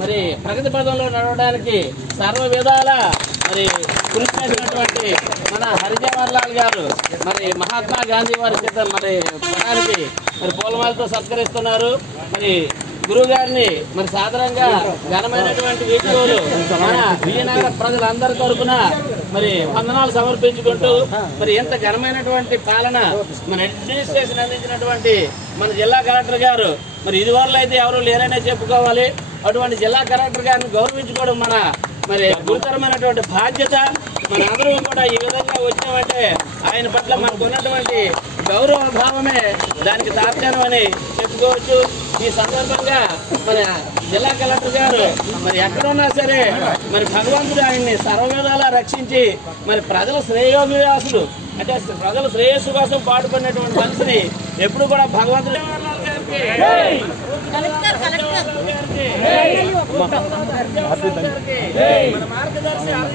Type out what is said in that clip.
మరి ప్రగతి పదంలో నడవడానికి సర్వ విధాల మరి కృషి చేసినటువంటి మన హరిజవహర్ లాల్ గారు మరి మహాత్మా గాంధీ వారి చేత మరి పదానికి మరి పూలమాలతో సత్కరిస్తున్నారు. మరి గురువు గారిని మరి సాధారణంగా ఘనమైనటువంటి వీటిలోలు మన విజయనగర ప్రజలందరి తరఫున మరి వందనాలు సమర్పించుకుంటూ మరి ఎంత ఘనమైనటువంటి పాలన మన అడ్మినిస్ట్రేషన్ అందించినటువంటి మన జిల్లా కలెక్టర్ గారు మరి ఇదివరలో అయితే ఎవరు లేరనే చెప్పుకోవాలి. అటువంటి జిల్లా కలెక్టర్ గారిని గౌరవించుకోవడం మన మరి గురుతరమైనటువంటి బాధ్యత. మన అందరూ కూడా ఈ విధంగా వచ్చామంటే ఆయన పట్ల మనకు ఉన్నటువంటి గౌరవ భావమే దానికి తార్కాణం అని చెప్పుకోవచ్చు. ఈ సందర్భంగా మన జిల్లా కలెక్టర్ గారు మరి ఎక్కడున్నా సరే మరి భగవంతుడు ఆయన్ని సర్వవిధాలా రక్షించి మరి ప్రజల శ్రేయోభిలాసులు అంటే ప్రజల శ్రేయస్సు కోసం పాటుపడినటువంటి మనిషిని ఎప్పుడు కూడా భగవంతుడు మార్గదర్శి